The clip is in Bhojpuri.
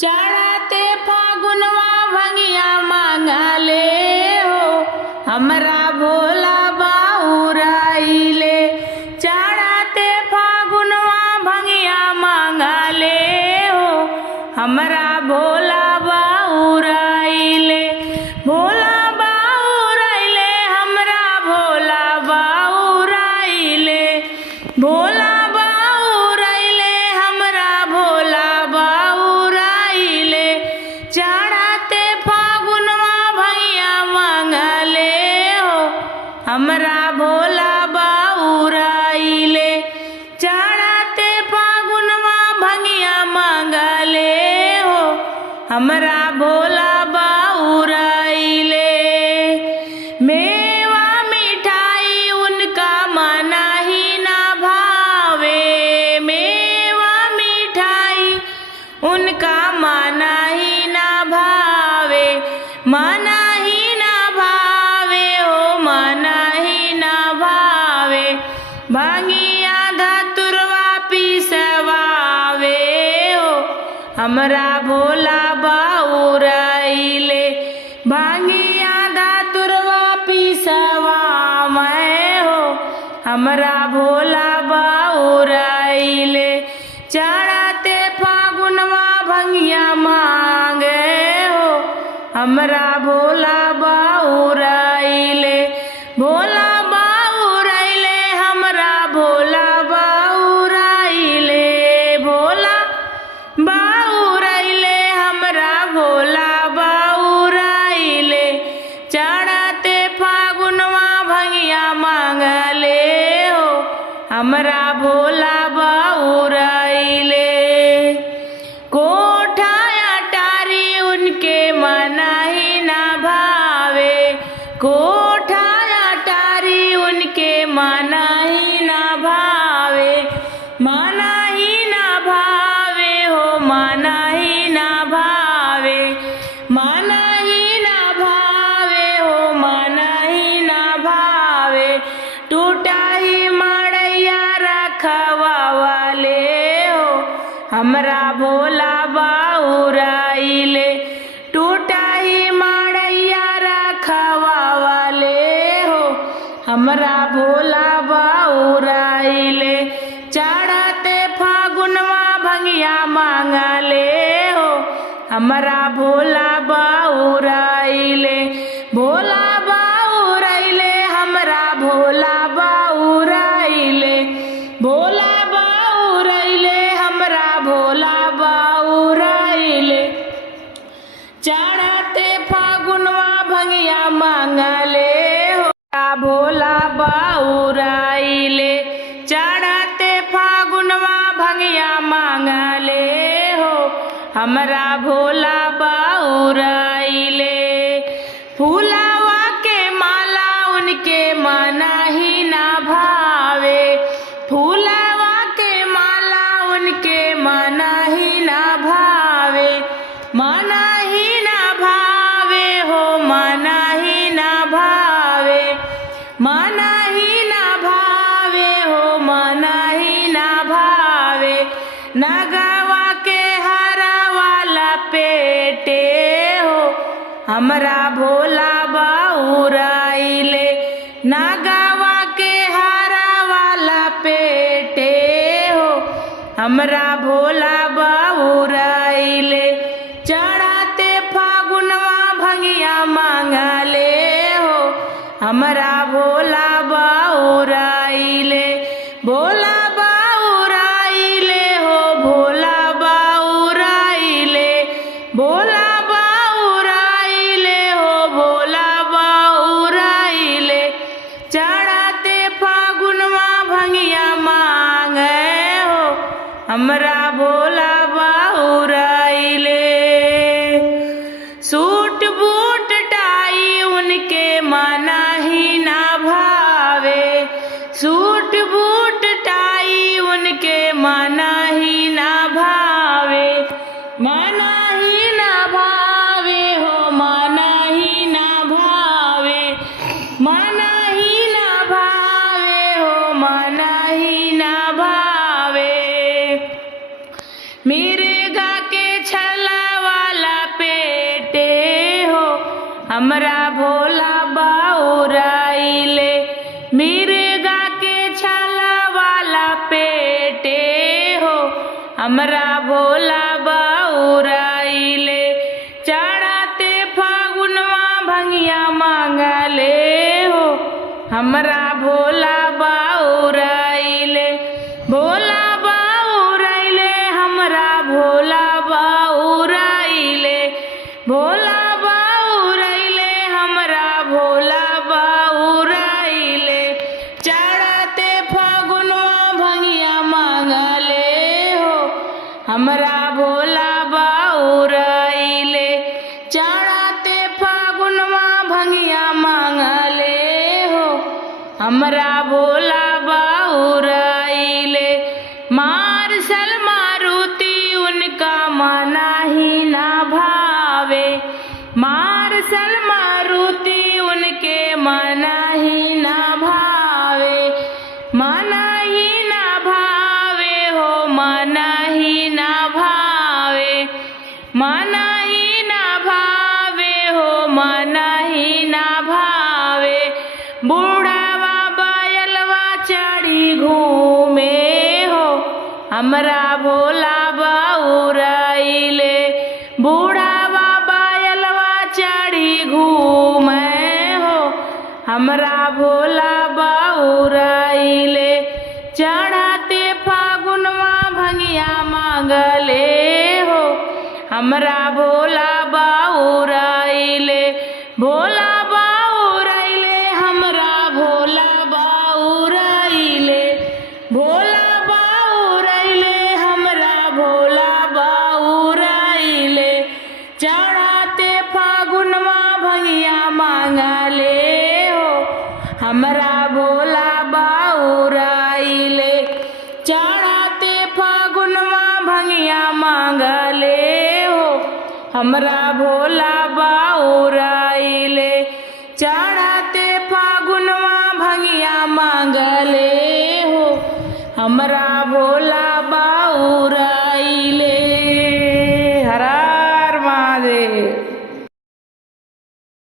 चढ़ते फागुनवा भंगिया मांगले हो हमरा भोला बाउराइले। चढ़ते फागुनवा भंगिया मांगले हो हमरा भोला बाउराइले। भोला बाउराइले हमरा भोला बाउराइले। भोला बाउराइले हमरा भोला बाउराइले। चढ़ते फागुनवा भंगिया मांगले हो हमरा भोला बाउराइले। चढ़ते फागुनवा भंगिया मांगले हो हमरा भोला बाउराइले। मेवा मिठाई उनका मना ही ना भावे। मेवा मिठाई उनका मना ही ना भावे। मना ही ना भावे हो मना ही ना भावे। भांगिया धतुरवा पिसवावे हो हमरा भोला बाउराइले। भांगिया धतुरवा पिसवावे हो हमरा भोला बाउराइले। चढ़ते फागुनवा भंगिया मांगे हो हमरा भोला बाउराइले। भोला बाउराइले हमरा भोला बाउराइले। भोला बाउराइले हमरा भोला बाउराइले। चढ़ते फागुनवा भंगिया मांगले हो हमरा भोला बाउराइले। कोठा अटारी उनके मना ही ना भावे। कोठा अटारी उनके मना ही ना भावे। मना ही ना भावे हो मना ही ना भावे। मना ही ना भावे हो मना ही ना भावे। टूटा ही मड़ैया रखवाले हो हमरा भोला बाउराइले। टूटा ही मड़ैया रखवाले हो हमरा भोला बाउराइले। चढ़ते फागुनवा भंगिया मांगले हो हमरा भोला बाउराइले। भोला बाउराइले हमरा भोला बाउराइले। भोला बाउराइले हमरा भोला बाउराइले। चढ़ते फागुनवा भंगिया मांगले हो भोला बाउराइले। चढ़ते फागुनवा भंगिया मांगले हो हमरा भोला बाउराइले। फूलवा के माला उनके मना ही ना भावे। फूलवा के माला उनके मना ही ना भावे। मना ही ना भावे हो मना ही ना भावे। मना ही ना भावे हो मना ही ना भावे। नगवा के हरवा लपेटे हो हमरा भोला बाउराइले। नगवा के हरवा लपेटे हो हमरा भोला बाउराइले। चढ़ते फागुनवा भंगिया मांगले हो हमरा भोला बाउराइले। भोला बाउराइले हो भोला बाउराइले। भोला बाउराइले हो भोला बाउराइले। चढ़ते फागुनवा भंगिया मांगे हो हमरा भोला बाउराइले। सूट बूट टाई उनके मना ही ना भावे। सूट बूट टाई उनके मना ही ना भावे। मना ही ना भावे हो मना ही ना भावे। मना ही ना भावे हो मना ही ना भावे। मिर्गा के छला हमरा भोला बाउराइले मिर्गा के छाला वाला पेटे हो हमरा भोला बाउराइले चढ़ाते फागुनवा भंगिया मांगले हो हमरा भोला बाउराइले भोला बाउराइले हमरा भोला बाउराइले भोला बाउराइले हमरा भोला बाउराइले चढ़ाते फागुनवा भंगिया मांगले हो हमरा भोला बाउराइले चढ़ाते फागुनवा भंगिया मांगले हो हमरा भोला बाउराइले मार्शल मारुति उनका मना ही ना भावे मार्शल मारुति उनके मना ही ना भावे मना ही ना भावे हो मना ही ना भावे मना ही ना भावे हो मना ही ना भावे बूढ़ावा बायलवा चढ़ी घूमे हो हमरा भोला बाउराइले बूढ़ावा बायलवा चढ़ी घूमे हो हमरा भोला बाउराइले चढ़ाते फागुनवा भंगिया मांगले हो हमरा भोला बाउराइले भोला बाउराइले हमरा भोला बाउराइले भोला बाउराइले हमरा भोला बाउराइले चढ़ाते फागुनवा भंगिया मांगले हो हमरा भोला बाउराइले चढ़ाते फागुनवा भंगिया मांगले हो हमरा भोला बाउराइले चढ़ाते फागुनवा भंगिया मांगले हो हमरा भोला बाउराइले।